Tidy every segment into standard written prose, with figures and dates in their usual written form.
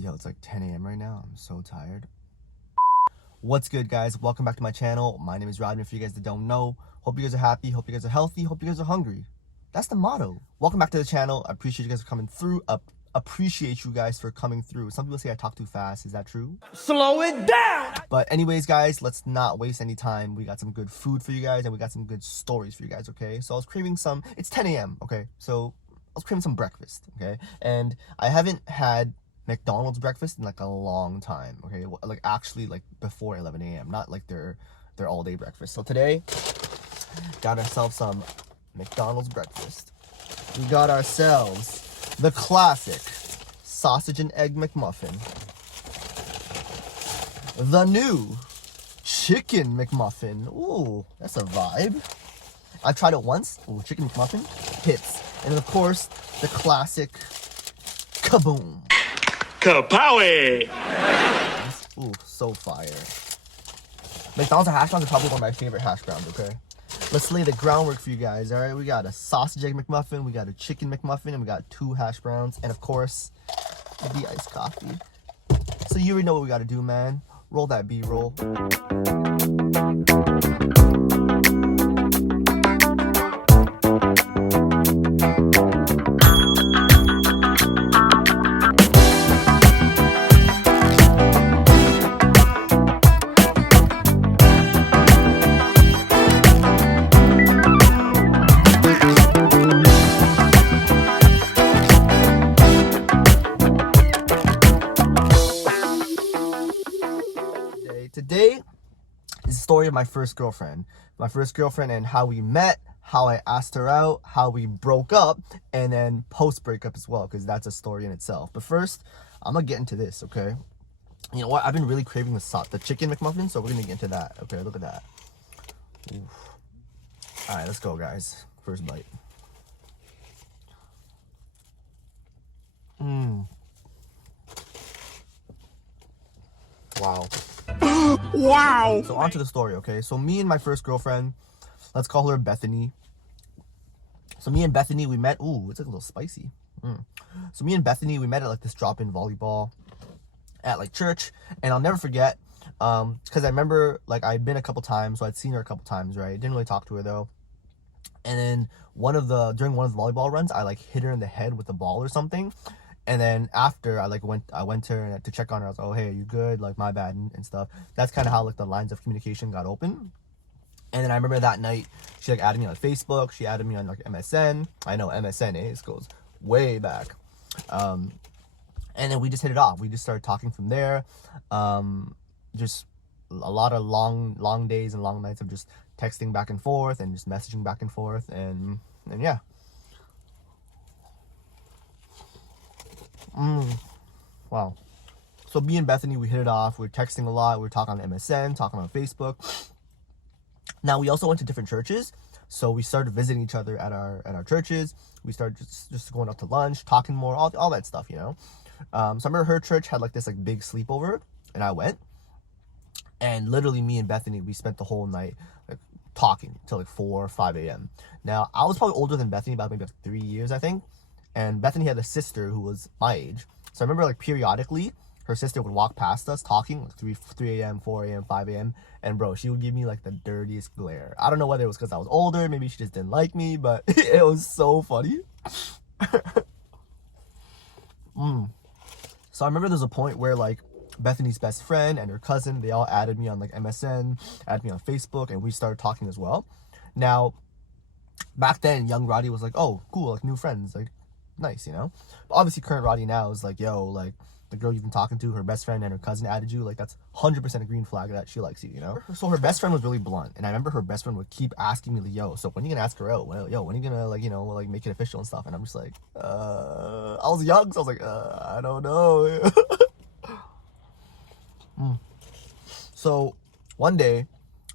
Yo, it's like 10 a.m. right now. I'm so tired. What's good, guys? Welcome back to my channel. My name is Rodman. For you guys that don't know, hope you guys are happy, hope you guys are healthy, hope you guys are hungry. That's the motto. Welcome back to the channel. I appreciate you guys for coming through. Appreciate you guys for coming through. Some people say I talk too fast. Is that true? Slow it down! But anyways, guys, let's not waste any time. We got some good food for you guys, and we got some good stories for you guys, okay? So I was craving some, it's 10 a.m., okay? So I was craving some breakfast, okay? And I haven't had McDonald's breakfast in like a long time, okay? Like actually like before 11 a.m., not like their all day breakfast. So today, got ourselves some McDonald's breakfast. We got ourselves the classic sausage and egg McMuffin. The new chicken McMuffin. Ooh, that's a vibe. I tried it once. Ooh, chicken McMuffin hits. And of course, the classic kaboom. Kapowie! Ooh, so fire. McDonald's hash browns are probably one of my favorite hash browns, okay? Let's lay the groundwork for you guys, all right? We got a sausage egg McMuffin, we got a chicken McMuffin, and we got 2 hash browns, and of course, the iced coffee. So you already know what we got to do, man. Roll that B-roll. Today is the story of my first girlfriend. My first girlfriend and how we met, how I asked her out, how we broke up, and then post-breakup as well, because that's a story in itself. But first, I'm going to get into this, okay? You know what? I've been really craving the chicken McMuffin, so we're going to get into that. Okay, look at that. Oof. All right, let's go, guys. First bite. Wow. Wow! So on to the story, okay? So me and my first girlfriend, let's call her Bethany. So me and Bethany, we met. Ooh, it's like a little spicy. So me and Bethany, we met at like this drop-in volleyball at like church, and I'll never forget, because I remember like I'd been a couple times, so I'd seen her a couple times, right? Didn't really talk to her though. And then during one of the volleyball runs, I like hit her in the head with a ball or something. And then after I went to her to check on her. I was like, oh, hey, are you good? Like, my bad and stuff. That's kind of how like the lines of communication got open. And then I remember that night, she like added me on Facebook. She added me on like MSN. I know MSN, this goes way back. And then we just hit it off. We just started talking from there. Just a lot of long days and long nights of just texting back and forth and just messaging back and forth. And yeah. Wow. So me and Bethany, we hit it off. We were texting a lot. We were talking on MSN, talking on Facebook. Now we also went to different churches, so we started visiting each other at our churches. We started just going out to lunch, talking more, all that stuff, you know. So I remember her church had like this like big sleepover, and I went. And literally, me and Bethany, we spent the whole night like talking till like 4 or 5 a.m. Now I was probably older than Bethany, about maybe like 3 years, I think. And Bethany had a sister who was my age. So I remember like periodically her sister would walk past us talking like 3 a.m., 4 a.m., 5 a.m. And bro, she would give me like the dirtiest glare. I don't know whether it was because I was older, maybe she just didn't like me, but it was so funny. So I remember there's a point where like Bethany's best friend and her cousin, they all added me on like MSN, added me on Facebook, and we started talking as well. Now, back then, young Roddy was like, oh, cool, like new friends, like nice, you know. But obviously current Roddy now is like, yo, like the girl you've been talking to, her best friend and her cousin added you, like that's 100% a green flag that she likes you, you know. So her best friend was really blunt, and I remember her best friend would keep asking me like, yo, so when are you gonna ask her out? When are you gonna like, you know, like make it official and stuff? And I'm just like, I was young, so I was like, I don't know. So one day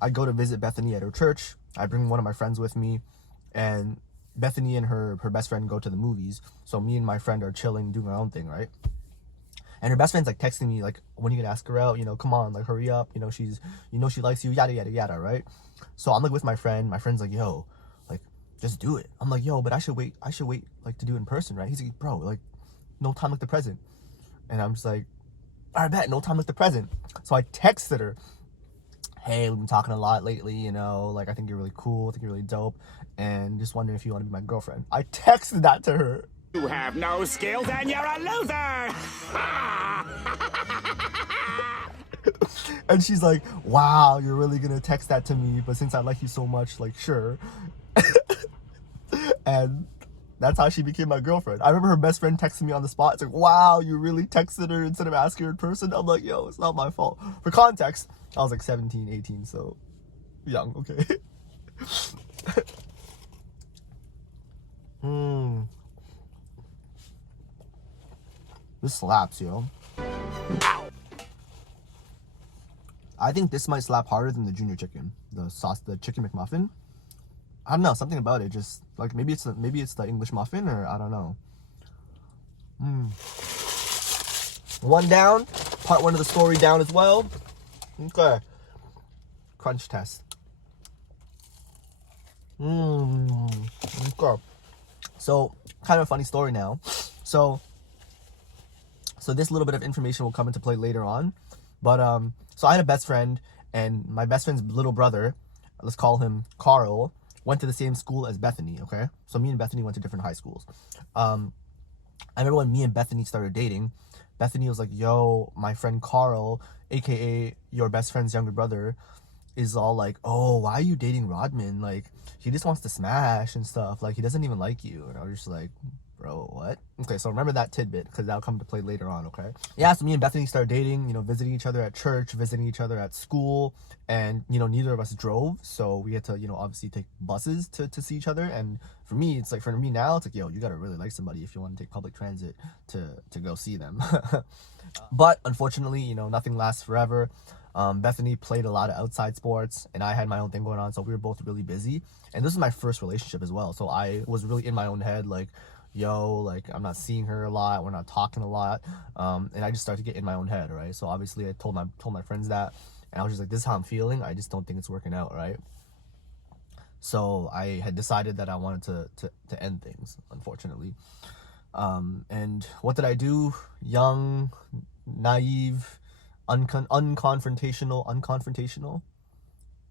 I go to visit Bethany at her church. I bring one of my friends with me, and Bethany and her best friend go to the movies. So me and my friend are chilling, doing our own thing, right? And her best friend's like texting me like, when are you gonna ask her out? You know, come on, like hurry up. You know, she likes you, yada yada yada, right? So I'm like with my friend. My friend's like, yo, like just do it. I'm like, yo, but I should wait like to do it in person, right? He's like, bro, like no time like the present. And I'm just like, all right, bet, no time like the present. So I texted her, hey, we've been talking a lot lately, you know, like I think you're really cool, I think you're really dope, and just wondering if you want to be my girlfriend. I texted that to her. You have no skills and you're a loser! And she's like, wow, you're really gonna text that to me, but since I like you so much, like, sure. And that's how she became my girlfriend. I remember her best friend texting me on the spot. It's like, wow, you really texted her instead of asking her in person? I'm like, yo, it's not my fault. For context, I was like 17, 18, so young, okay? This slaps, yo. I think this might slap harder than the junior chicken. The chicken McMuffin. I don't know, something about it just like maybe it's the English muffin, or I don't know. One down, part one of the story down as well. Okay. Crunch test. Okay. So kind of a funny story now. So this little bit of information will come into play later on. But so I had a best friend, and my best friend's little brother, let's call him Carl, went to the same school as Bethany, okay? So me and Bethany went to different high schools. I remember when me and Bethany started dating, Bethany was like, yo, my friend Carl, aka your best friend's younger brother, is all like, oh, why are you dating Rodman? Like, he just wants to smash and stuff. Like, he doesn't even like you. And I was just like, bro, what? Okay, so remember that tidbit, because that'll come to play later on, okay? Yeah, so me and Bethany started dating, you know, visiting each other at church, visiting each other at school, and, you know, neither of us drove, so we had to, you know, obviously take buses to see each other. And for me, it's like, for me now, it's like, yo, you gotta really like somebody if you want to take public transit to go see them. But unfortunately, you know, nothing lasts forever. Bethany played a lot of outside sports, and I had my own thing going on, so we were both really busy. And this was my first relationship as well, so I was really in my own head, like, yo, like, I'm not seeing her a lot, we're not talking a lot, and I just started to get in my own head, right? So obviously I told my friends that, and I was just like, this is how I'm feeling, I just don't think it's working out, right? So I had decided that I wanted to end things, unfortunately. And what did I do? Young, naive, unconfrontational?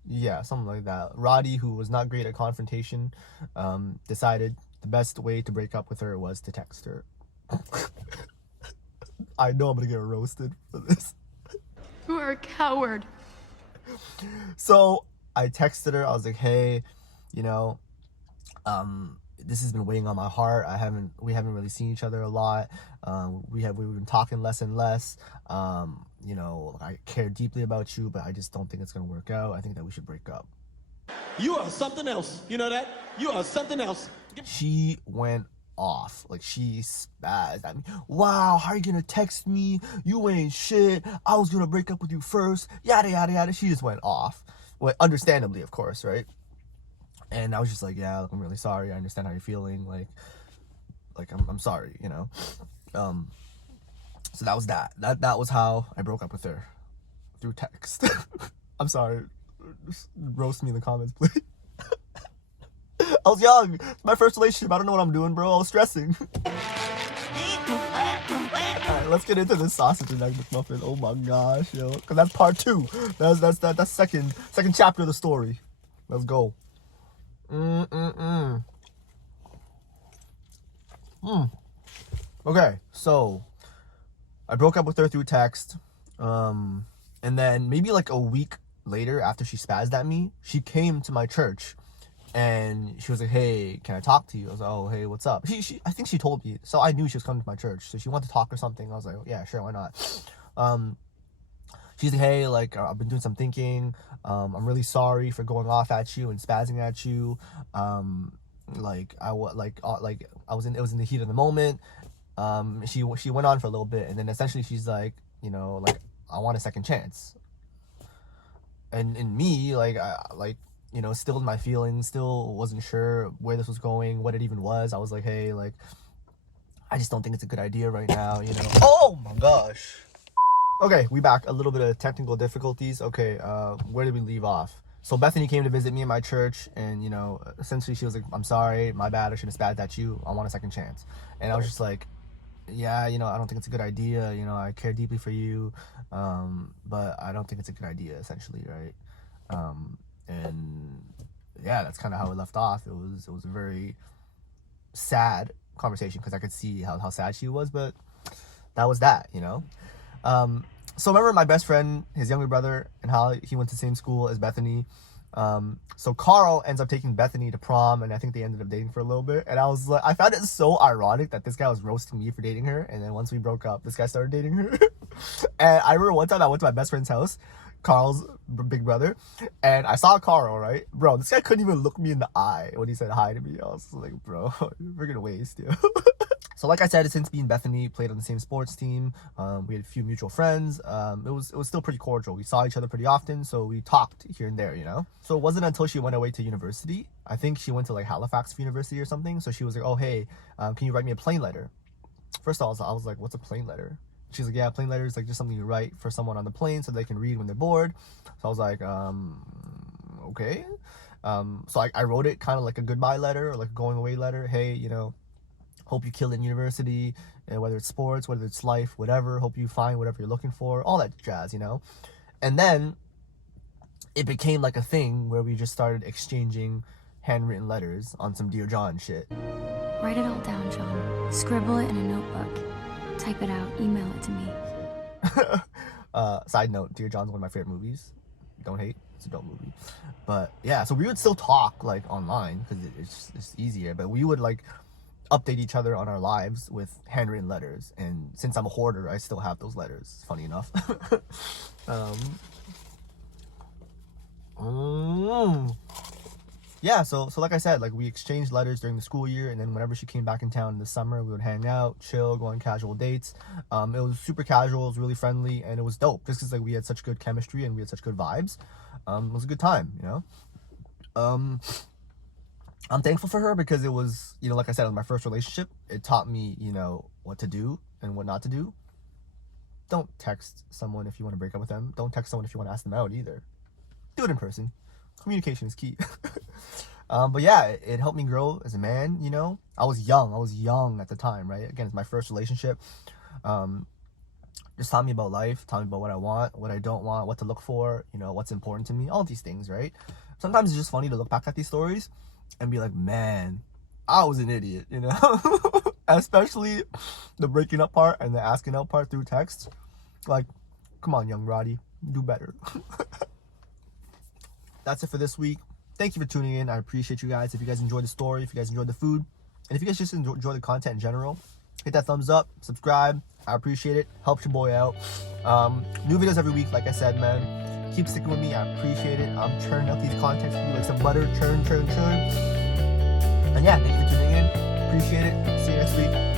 Yeah, something like that. Roddy, who was not great at confrontation, decided the best way to break up with her was to text her. I know I'm gonna get roasted for this. You are a coward. So I texted her. I was like, hey, you know, this has been weighing on my heart. We haven't really seen each other a lot. We've been talking less and less. You know, I care deeply about you, but I just don't think it's gonna work out. I think that we should break up. You are something else. You know that? You are something else. She went off. Like, she spazzed at me. Wow, how are you gonna text me? You ain't shit. I was gonna break up with you first. Yada, yada, yada. She just went off. Well, understandably, of course, right? And I was just like, yeah, look, I'm really sorry. I understand how you're feeling. Like I'm sorry, you know? So that was that. That was how I broke up with her. Through text. I'm sorry. Just roast me in the comments, please. I was young. It's my first relationship. I don't know what I'm doing, bro. I was stressing. Alright, let's get into this sausage and egg McMuffin. Oh my gosh, yo. Because that's part two. That's second chapter of the story. Let's go. Okay, so I broke up with her through text. And then maybe like a week later, after she spazzed at me, she came to my church. And she was like, hey, can I talk to you? I was like, oh, hey, what's up? I think she told me. So I knew she was coming to my church. So she wanted to talk or something. I was like, yeah, sure, why not? She's like, hey, like, I've been doing some thinking. I'm really sorry for going off at you and spazzing at you. It was in the heat of the moment. She went on for a little bit, and then essentially she's like, you know, like, I want a second chance. And in me, you know, still in my feelings, still wasn't sure where this was going, what it even was. I was like, hey, like, I just don't think it's a good idea right now, you know. Oh my gosh. Okay, we back. A little bit of technical difficulties. Okay, where did we leave off? So Bethany came to visit me in my church, and, you know, essentially she was like, I'm sorry, my bad, I should have spazzed at you, I want a second chance. And I was just like, yeah, you know, I don't think it's a good idea. You know, I care deeply for you, but I don't think it's a good idea, essentially, right? And yeah, that's kind of how it left off. It was a very sad conversation because I could see how sad she was, but that was that, you know. So remember my best friend, his younger brother, and how he went to the same school as Bethany. So Carl ends up taking Bethany to prom, and I think they ended up dating for a little bit. And I was like, I found it so ironic that this guy was roasting me for dating her, and then once we broke up, this guy started dating her. And I remember one time I went to my best friend's house, Carl's big brother, and I saw Carl, right? Bro, this guy couldn't even look me in the eye when he said hi to me. I was like, bro, you're freaking waste, yo. So like I said, since me and Bethany played on the same sports team, we had a few mutual friends. It was still pretty cordial. We saw each other pretty often, so we talked here and there, you know? So it wasn't until she went away to university. I think she went to like Halifax University or something. So she was like, oh, hey, can you write me a plain letter? First of all, I was like, what's a plain letter? She's like, yeah, plain letter is like just something you write for someone on the plane so they can read when they're bored. So I was like, okay. So I wrote it kind of like a goodbye letter or like a going away letter. Hey, you know, hope you kill it in university, and whether it's sports, whether it's life, whatever. Hope you find whatever you're looking for, all that jazz, you know. And then it became like a thing where we just started exchanging handwritten letters on some Dear John shit. Write it all down, John. Scribble it in a notebook. Type it out. Email it to me. Side note, Dear John's one of my favorite movies. Don't hate. It's a dope movie. But yeah, so we would still talk like online because it's easier. But we would like update each other on our lives with handwritten letters, and since I'm a hoarder, I still have those letters, funny enough. Yeah, so like I said, like we exchanged letters during the school year, and then whenever she came back in town in the summer, we would hang out, chill, go on casual dates. It was super casual, it was really friendly, and it was dope just because like we had such good chemistry and we had such good vibes. It was a good time, you know. I'm thankful for her because it was, you know, like I said, it was my first relationship. It taught me, you know, what to do and what not to do. Don't text someone if you want to break up with them. Don't text someone if you want to ask them out either. Do it in person. Communication is key. But yeah, it helped me grow as a man, you know. I was young at the time, right? Again, it's my first relationship. Just taught me about life, taught me about what I want, what I don't want, what to look for, you know, what's important to me, all these things, right? Sometimes it's just funny to look back at these stories and be like, man, I was an idiot, you know. Especially the breaking up part and the asking out part through text. Like, come on, young Roddy, do better. That's it for this week. Thank you for tuning in. I appreciate you guys. If you guys enjoyed the story, if you guys enjoyed the food, and if you guys just enjoy the content in general, hit that thumbs up, subscribe. I appreciate it. Helps your boy out. New videos every week, like I said, man. Keep sticking with me. I appreciate it. I'm churning out these contents for you like some butter. Churn. And yeah, thank you for tuning in. Appreciate it. See you next week.